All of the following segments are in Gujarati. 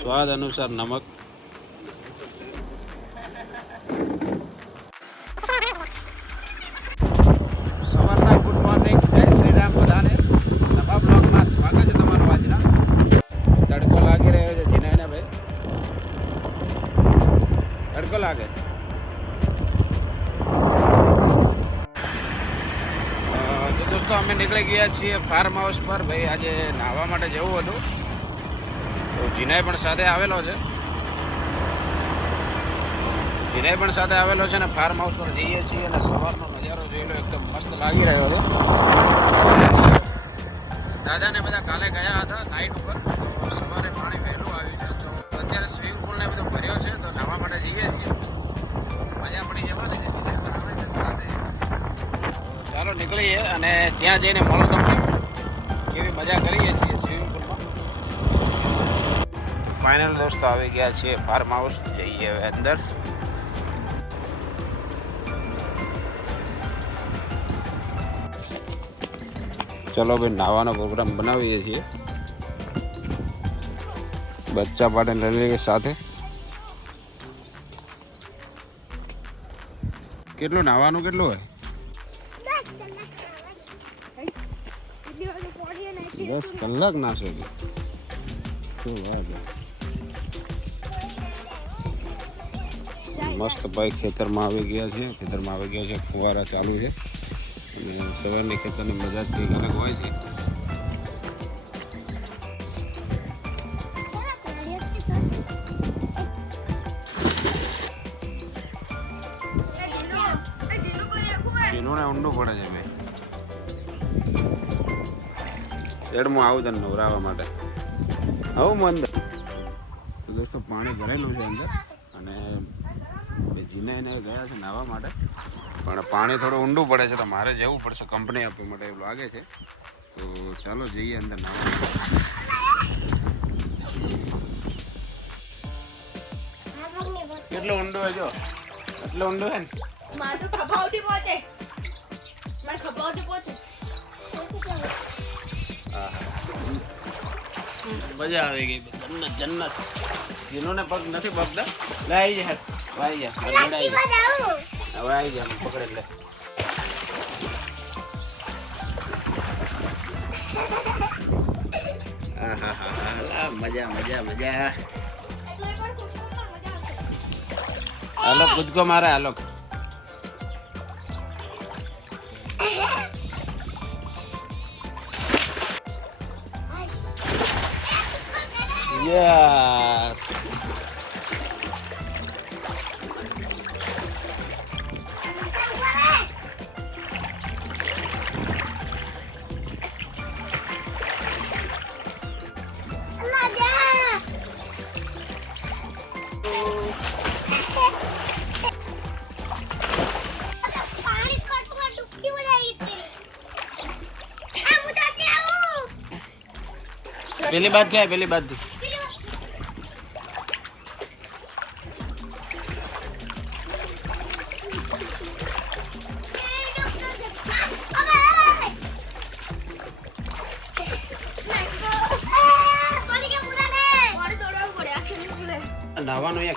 સ્વાદ અનુસાર નમક અમે નીકળી ગયા છીએ ફાર્મ હાઉસ પર. ભાઈ, આજે નાહવા માટે જવું હતું. તો જીનાય પણ સાથે આવેલો છે. જીનાય પણ સાથે આવેલો છે ને ફાર્મ હાઉસ પર જઈએ છીએ અને સવારનો નજારો જોઈ લો, એકદમ મસ્ત લાગી રહ્યો છે. દાદાને બધા કાલે ગયા હતા નાઇટ ઉપર. ચાલો નીકળીએ અને ત્યાં જઈને મળો તમને. કેવી મજા કરીએ છીએ સ્વિમિંગ પુલમાં ફાઇનલ દોસ્તો આવી ગયા છીએ ફાર્મ હાઉસ જઈએ હવે અંદર. ચલો ભાઈ, નાવાનો પ્રોગ્રામ બનાવીએ છીએ. બચ્ચા પાટે લઈ સાથે? કેટલું નાવાનું, કેટલું હોય? દસ કલાક ના કે શું વાત મસ્ત ભાઈ ખેતરમાં આવી ગયા છે. ખેતરમાં આવી ગયા છે. ફુવારા ચાલુ છે. અને સવારની ખેતરની મજા જ કંઈક અલગ હોય છે. ઊંડું પડે છે ભાઈ. એડમું આવું તને નવરાવવા માટે. આવું મંદ દોસ્તો પાણી ભરેલું છે અંદર. અને જીને એને ગયા છે નાહવા માટે. પણ પાણી થોડું ઊંડું પડે છે તો મારે જવું પડશે કંપની આપવા માટે એવું લાગે છે. તો ચાલો જઈએ અંદર નાહવા. કેટલો ઊંડો હોય જો? એટલો ઊંડો છે ને? મારું તો પહોંચે. મજા આવી ગઈ જન્નત જન્નત. જીનોને પગ નથી પગતા લે આવી જા. આવી જા. મારી જોડે આવી જા. હવે આવી જા પકડે લે મજા મજા મજા. હાલો કૂદકો મારે હાલો. યસ પેલી બાદ જાય પેલી બાદ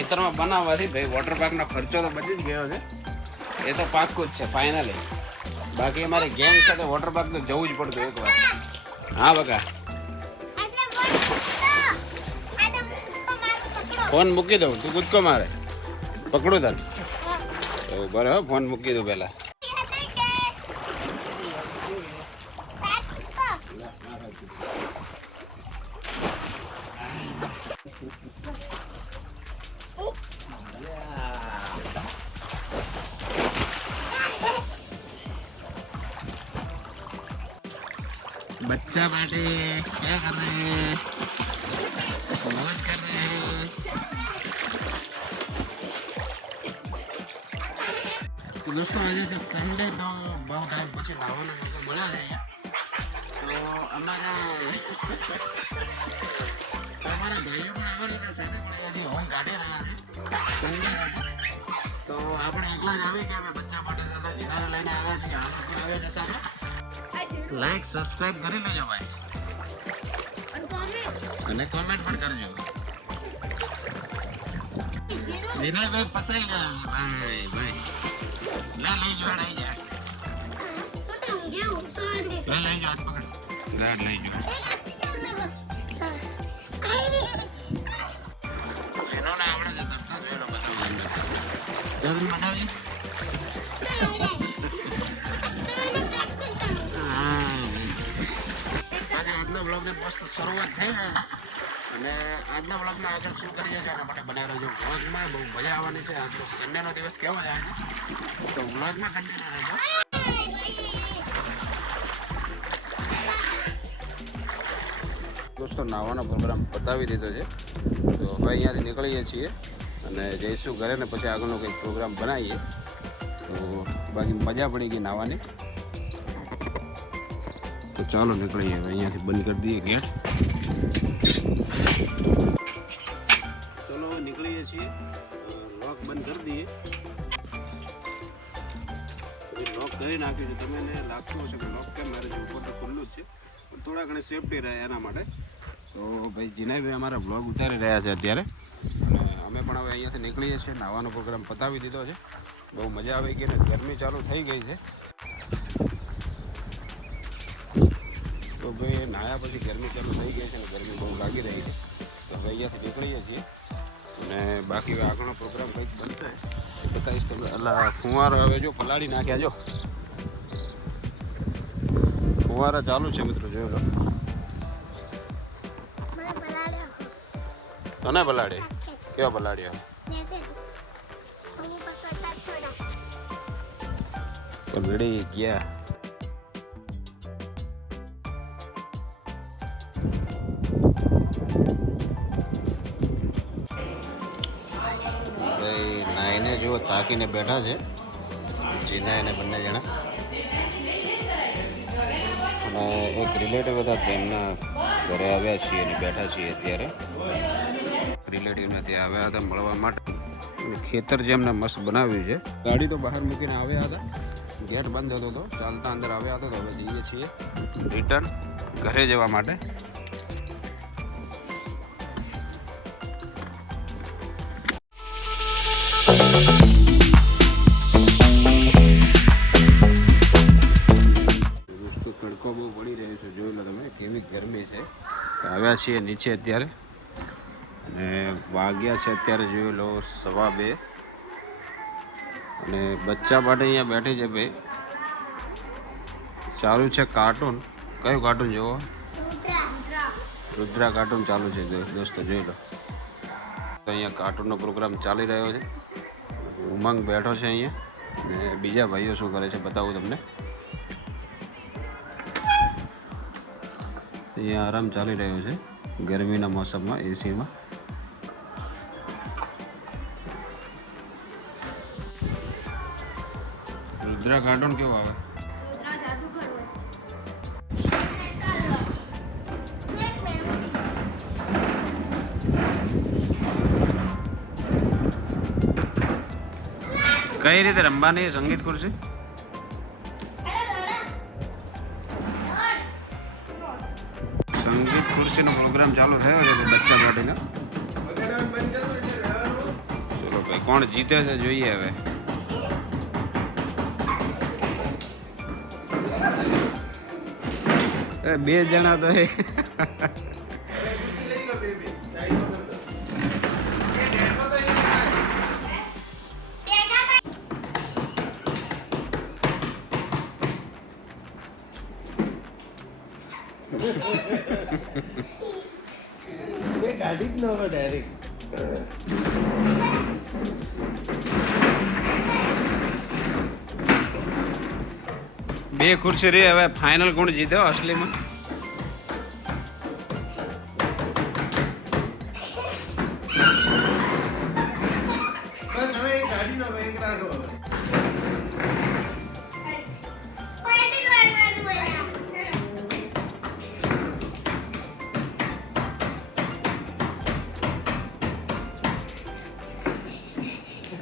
ખેતરમાં બનાવવાથી ભાઈ વોટર પાર્કનો ખર્ચો તો બચી જ ગયો છે. એ તો પાક્કું જ છે ફાઇનલી બાકી અમારે ગેંગ સાથે વોટર પાર્ક તો જવું જ પડતું એકવાર હા બકા. ફોન મૂકી દઉં તું કૂદકો મારે. પકડું તને? બરાબર ફોન મૂકી દઉં પહેલા. बच्चा बैठे क्या कर रहे हैं मौज कर रहे हैं તો દોસ્તો આજે છે સન્ડે તો બહુ ટાઈમ પછી નાવાનો મોકો મળ્યો છે અહીંયા તો અમારા અમારા ભાઈઓ પણ આવવાના છે સાથે પણ હજી હોમ કાઢી રહ્યા છે સન્ડે તો આપણે એકલા જ આવી ગયા અમે બચ્ચા માટે સાથે જીરાને લઈને આવ્યા છીએ આનો પણ આવ્યા છે સાથે લાઈક સબસ્ક્રાઇબ કરી લેજો ભાઈ. અને કોમેન્ટ પણ કરજો. વિનયભાઈ ફસાઈ ગયા. ભાઈ ભાઈ. લે લઈ જો લઈ જા. લે લઈ જો હાથ પકડ. લે લઈ જો મસ્ત શરૂઆત થઈ. ને અને આજના બ્લોગમાં આગળ શું કરીએ છીએ એના માટે બનાવી રહેજો વ્લોગમાં. બહુ મજા આવવાની છે. આજ તો સન્ડેનો દિવસ કેવો છે તો વ્લોગમાં કન્ટિન્યુ રહેજો. દોસ્તો, નાવાનો પ્રોગ્રામ પતાવી દીધો છે. તો હવે અહીંયાથી નીકળીએ છીએ અને જઈશું ઘરે ને પછી આગળનો કંઈક પ્રોગ્રામ બનાવીએ. તો બાકી મજા પડી ગઈ નાવાની. ચાલો નીકળીએ અહીંયાથી બંધ કરી દઈએ ગેટ ચલો હવે નીકળીએ છીએ. લોક બંધ કરી દઈએ. લોક કરી નાખ્યું છે. તમને લાગતું હશે કે લોક કેમ મારે જો ઉપર તો ખુલ્લું જ છે. પણ થોડા ઘણી સેફટી રહે એના માટે. તો ભાઈ જીનાભાઈ અમારા બ્લોગ ઉતારી રહ્યા છે અત્યારે. અને અમે પણ હવે અહીંયાથી નીકળીએ છીએ. નાવાનો પ્રોગ્રામ પતાવી દીધો છે. બહુ મજા આવી ગઈ અને ગરમી ચાલુ થઈ ગઈ છે. તો ભાઈ નાયા પછી ગરમી ચાલુ થઈ ગઈ છે ને ગરમી બહુ લાગી રહી છે. તો હવે અહીંયાથી નીકળીએ છીએ. અને બાકી આગળનો પ્રોગ્રામ કંઈક બનશે. એ બતાવીશ તમને. એટલે ફુવારો હવે જો પલાળી નાખ્યા જો. ફુવારા ચાલુ છે મિત્રો જોયો તને પલાડે કેવા પલાડ્યા તો ભીડી ગયા. તાકીને બેઠા છે. જીના એને બંને જણા. અને એક રિલેટિવ હતા, તેમના ઘરે આવ્યા છીએ અને બેઠા છીએ અત્યારે. રિલેટિવને ત્યાં આવ્યા હતા મળવા માટે. ખેતર જે એમને મસ્ત બનાવ્યું છે. ગાડી તો બહાર મૂકીને આવ્યા હતા. ગેટ બંધ હતો તો ચાલતા અંદર આવ્યા હતા તો હવે જઈએ છીએ. રિટર્ન ઘરે જવા માટે. ગરમી છે. આવ્યા છીએ નીચે અત્યારે. અને વાગ્યા છે અત્યારે જોઈ લો સવા બે. અને બચ્ચા માટે અહીંયા બેઠી છે ભાઈ. ચાલુ છે કાર્ટૂન. કયું કાર્ટૂન જોવો? રુદ્રા કાર્ટૂન ચાલુ છે દોસ્તો જોઈ લો. તો અહીંયા કાર્ટૂનનો પ્રોગ્રામ ચાલી રહ્યો છે. ઉમંગ બેઠો છે અહીંયા. અને બીજા ભાઈઓ શું કરે છે બતાવું તમને. અહીંયા આરામ ચાલી રહ્યો છે ગરમીના મોસમમાં એસીમાં રુદ્રા કાર્ટૂન કેવો આવે. કઈ રીતે રમવાની સંગીત ખુરશી સંગીત પ્રોગ્રામ ચાલુ થયો છે બચ્ચા પાર્ટીનો. ચલો ભાઈ, કોણ જીતે છે જોઈએ હવે. બે જણા તો બે ખુરશી રહી હવે ફાઇનલ કોણ જીત્યો અસલીમાં?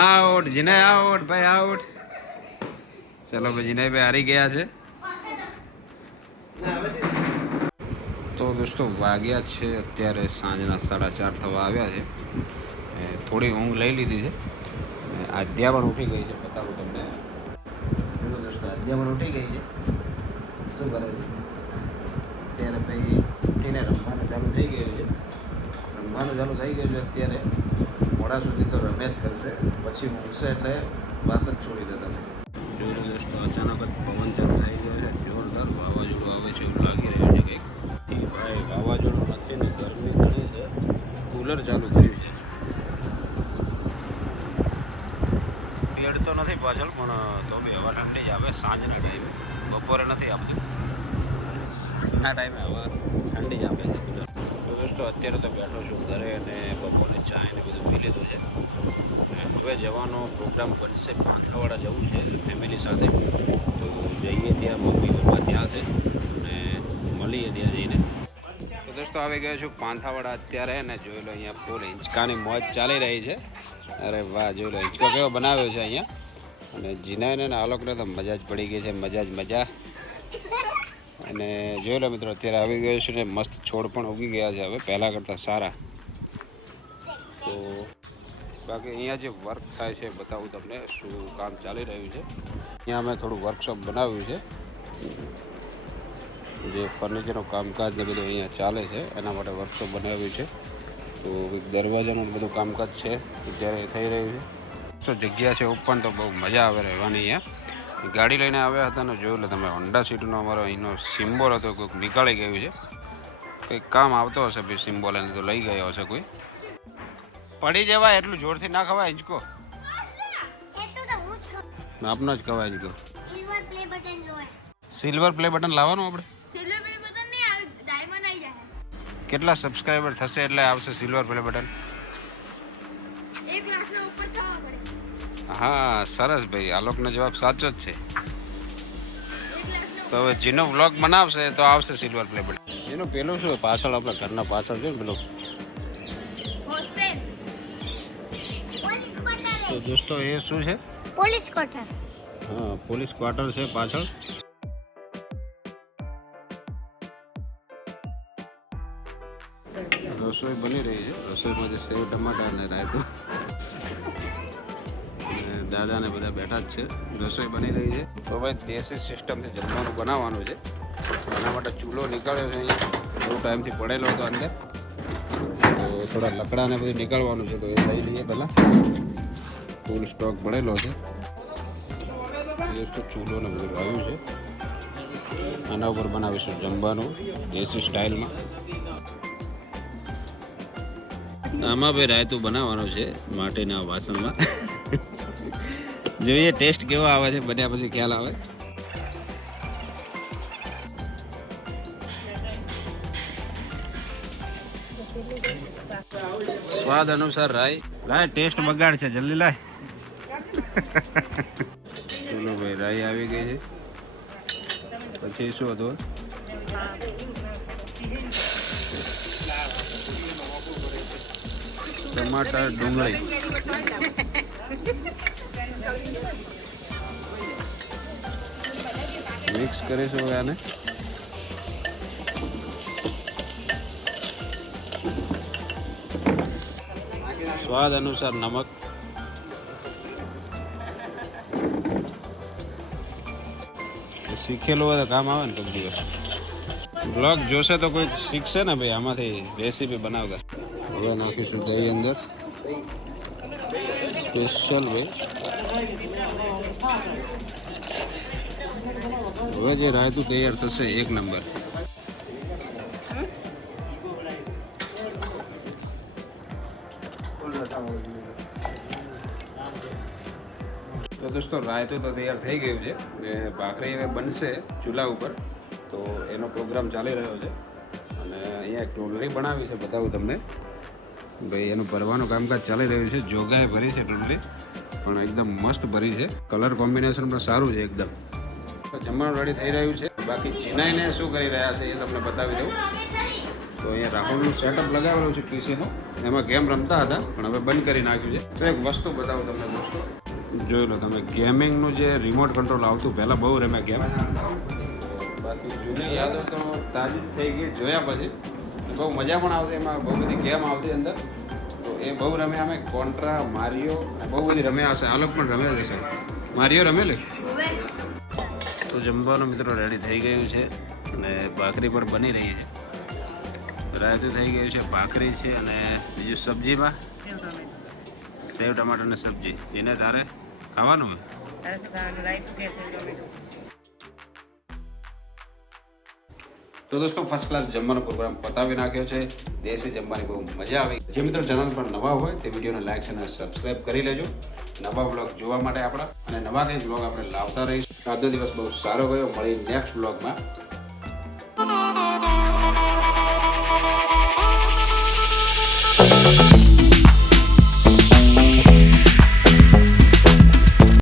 આઉટ જીને આઉટ ભાઈ ચલો ભાઈ જીને ભાઈ હારી ગયા છે. તો દોસ્તો વાગ્યા છે અત્યારે સાંજના સાડા ચાર થવા આવ્યા છે. થોડી ઊંઘ લઈ લીધી છે. આદ્યા પણ ઉઠી ગઈ છે, બતાવું તમને. દોસ્તો, આદ્યા પણ ઉઠી ગઈ છે. શું કરે અત્યારે ભાઈ ઉઠીને રમવાનું ચાલુ થઈ ગયું છે. રમવાનું ચાલુ થઈ ગયું છે અત્યારે. મોડા સુધી તો રમે જ કરશે. પછી ઊંઘશે એટલે વાત જ છોડી દે તમે. કુલર ચાલુ કર્યું તો નથી પાછળ, પણ, તો બી હવા ઠંડી જ આવે સાંજના ટાઈમે બપોરે નથી આવતી ના ટાઈમે હવા ઠંડી જ આપે છે કુલર તો દોસ્તો, અત્યારે તો બેઠો છું ઘરે અને બપોરે ચા ને બધું પી લીધું છે. હવે જવાનો પ્રોગ્રામ બનશે પાંથાવાડા જવું છે ફેમિલી સાથે તો જઈએ ત્યાં મમ્મી પપ્પા ત્યાં છે અને મળીએ ત્યાં જઈને તો દોસ્તો, આવી ગયો છું પાંથાવાડા અત્યારે ને જોઈ લો અહીંયા ફૂલ હિંચકાની મોજ ચાલી રહી છે. અરે વાહ, જોઈ લો, હિંચકો કેવો બનાવ્યો છે અહીંયા. અને જીનાને ને આલોકને તો મજા જ પડી ગઈ છે, મજા જ મજા. અને જોઈ લો મિત્રો, અત્યારે આવી ગયો છું ને મસ્ત છોડ પણ ઉગી ગયા છે હવે, પહેલાં કરતાં સારા. તો બાકી અહીંયા જે વર્ક થાય છે, બતાવું તમને શું કામ ચાલી રહ્યું છે. અહીંયા અમે થોડું વર્કશોપ બનાવ્યું છે. જે ફર્નિચરનું કામકાજ ને બધું અહીંયા ચાલે છે એના માટે વર્કશોપ બનાવ્યું છે. તો દરવાજાનું બધું કામકાજ છે અત્યારે થઈ રહ્યું છે. તો જગ્યા છે ઓપન તો બહુ મજા આવે રહેવાની અહીંયા. ગાડી લઈને આવ્યા હતા ને જોયું એટલે તમે હોન્ડા સીટનો અમારો અહીંનો સિમ્બોલ હતો કોઈક નીકાળી ગયું છે. કંઈક કામ આવતો હશે ભાઈ સિમ્બોલ એને તો લઈ ગયો હશે કોઈ. પડી જવાય એટલું જોરથી ના ખવાય હિંચકો. આપનો જ ખવાય હિંચકો. સિલ્વર પ્લે બટન લાવવાનું આપણે? સિલ્વર પ્લે બટન નહીં આવે ડાયમંડ આવી જાય કેટલા સબસ્ક્રાઇબર થશે એટલે આવશે સિલ્વર પ્લે બટન એક લાખના ઉપર થવા પડે. હા સરસ ભાઈ આલોકનો જવાબ સાચો જ છે. તો હવે જેનો વ્લોગ બનાવશે તો આવશે સિલ્વર પ્લે બટન એનું પેલું શું પાછળ આપણા ઘરના પાછળ છે પેલું? હોસ્ટેલ. પોલીસ ક્વાર્ટર તો દોસ્તો એ શું છે? Police quarter. હા પોલીસ ક્વાર્ટર છે પાછળ. રસોઈ બની રહી છે. રસોઈમાં જે સેવ, ટમાટા અને રાયતું. દાદા ને બધા બેઠા જ છે. રસોઈ બની રહી છે. તો ભાઈ, દેશી સિસ્ટમથી જમવાનું બનાવવાનું છે. એના માટે ચૂલો નીકળ્યો છે અહીંયા. બહુ ટાઈમથી પડેલો હતો અંદર. તો થોડા લકડાને બધું નીકળવાનું છે. તો એ લઈ લઈએ પહેલાં. ફૂલ સ્ટોક પડેલો છે. ચૂલો ને બધું આવ્યું છે. આના ઉપર બનાવીશું જમવાનું, દેશી સ્ટાઇલમાં. આમાં ભાઈ રાયતું બનાવવાનું છે માટીના વાસણમાં. જોઈએ ટેસ્ટ કેવો આવે છે બન્યા પછી ખ્યાલ આવે. સ્વાદ અનુસાર રાય લાય ટેસ્ટ બગાડ છે જલ્દી લાય. ચલો ભાઈ રાય આવી ગઈ છે. પછી શું હતું? ટમાટર ડુંગળી. મિક્સ કરીશું આને. સ્વાદ અનુસાર નમક. શીખેલું હોય તો કામ આવે ને કોઈ દિવસ. બ્લોગ જોશે તો કોઈ શીખશે ને ભાઈ, આમાંથી રેસીપી બનાવતા. હવે નાખીશું દહીં અંદર. સ્પેશિયલ વે હવે જે રાયતું તૈયાર થશે એક નંબર. તો દોસ્તો, રાયતું તો તૈયાર થઈ ગયું છે. ને ભાખરી હવે બનશે ચૂલા ઉપર. તો એનો પ્રોગ્રામ ચાલી રહ્યો છે. અને અહીંયા એક ટોલરી બનાવી છે, બતાવું તમને. ભાઈ, એનું ભરવાનું કામકાજ ચાલી રહ્યું છે. જોગાએ ભરી છે ટોલરી પણ એકદમ મસ્ત ભરી છે. કલર કોમ્બિનેશન પણ સારું છે એકદમ. જમવાનું રેડી થઈ રહ્યું છે. બાકી જીનાઈને શું કરી રહ્યા છે એ તમને બતાવી દઉં. તો અહીંયા રાહુલનું સેટઅપ લગાવેલું છે પીસીનું એમાં ગેમ રમતા હતા, પણ હવે બંધ કરી નાખ્યું છે. તો એક વસ્તુ બતાવું તમને દોસ્તો. જોઈ લો તમે ગેમિંગનું જે રિમોટ કંટ્રોલ આવતું, પહેલાં બહુ રમ્યા ગેમ બાકી જૂની યાદો તો તાજી થઈ ગઈ, જોયા પછી. બહુ મજા પણ આવતી એમાં બહુ બધી ગેમ આવતી અંદર. તો એ બહુ રમ્યા અમે કોન્ટ્રા મારિયો બહુ બધી રમ્યા હશે. આલોક પણ રમ્યા હશે. મારિયો રમેલે તો જમવાનું મિત્રો રેડી થઈ ગયું છે અને ભાખરી પણ બની રહી છે. રાયતું થઈ ગયું છે ભાખરી છે અને બીજું સબ્જીમાં સેવ ટમાટરની સબ્જી. એને તારે ખાવાનું? હોય તો દોસ્તો ફર્સ્ટ ક્લાસ જમવાનો પ્રોગ્રામ પતાવી નાખ્યો છે. દેશી જમવાની બહુ મજા આવી. જે મિત્રો ચેનલ પર નવા હોય, તે વિડીયોને લાઇક અને સબસ્ક્રાઇબ કરી લેજો. નવા બ્લોગ જોવા માટે આપણા. અને નવા કંઈ બ્લોગ આપણે લાવતા રહીશું. આજનો દિવસ બહુ સારો ગયો. મળી નેક્સ્ટ બ્લોગમાં